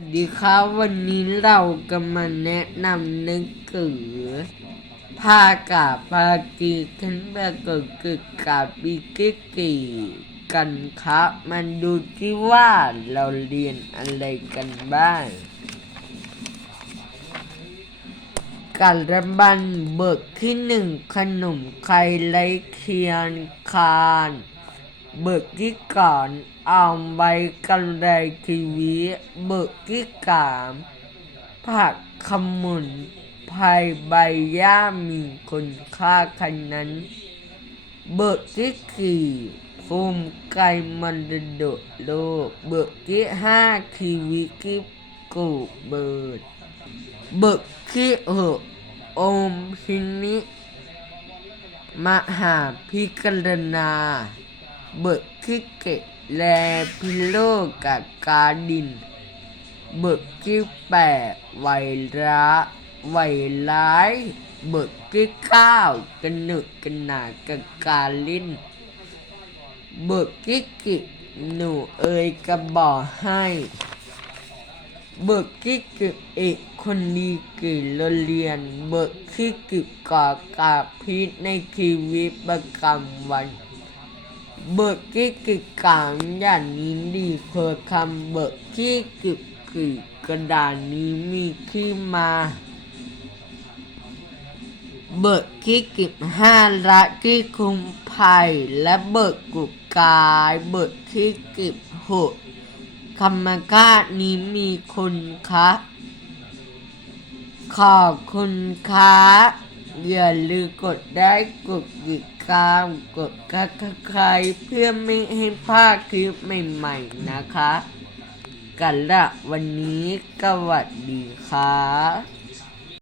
สดีครับวันนี้เรากำมาแนะนำหนังสือผ้ากาปากีขันแบกกึกกาบิกิกีกันครับ มันดูที่ว่าเราเรียนอะไรกันบ้าง การระบันเบิกที่หนึ่งขนมไข่ไรเคียนคาน เบิกที่ก่อนเอาใบกันไดทีวีเบิกที่สามผักขมุนภายใบย่ามีคนค่าคันนั้น เบิกที่สี่ภูมิไกมันดดโลก เบิกที่ห้าทีวีกิบกูเบิด เบิกที่หกอมพินิมหาพิกรณา เบิกที่เกตแลพิโลกับกาดิน เบิกที่แปดไวระไวร้ายเบิกที่เก้ากันหนึกกันหนากับกาลินเบิกที่กิหนูเอ่ยกระบอกให้ เบิกที่กิเอกคนดีกี่โรงเรียน เบิกที่กิก่อกาพิษในชีวิตประจำวัน เบิกที่กิจกลางอย่างนี้ดีเพอคำเบิกที่กิจกีกระดานนี้มีที่มา เบิกที่กิจห้าละที่คุมภัยและเบิกกุกกาย เบิกที่กิจหกคำมาคานี้มีคุณคะขอบคุณคะ อย่าลืมกดได้กดติดตามกดคักใครเพื่อไม่ให้พลาดคลิปใหม่ๆนะคะ กันละวันนี้สวัสดีค่ะ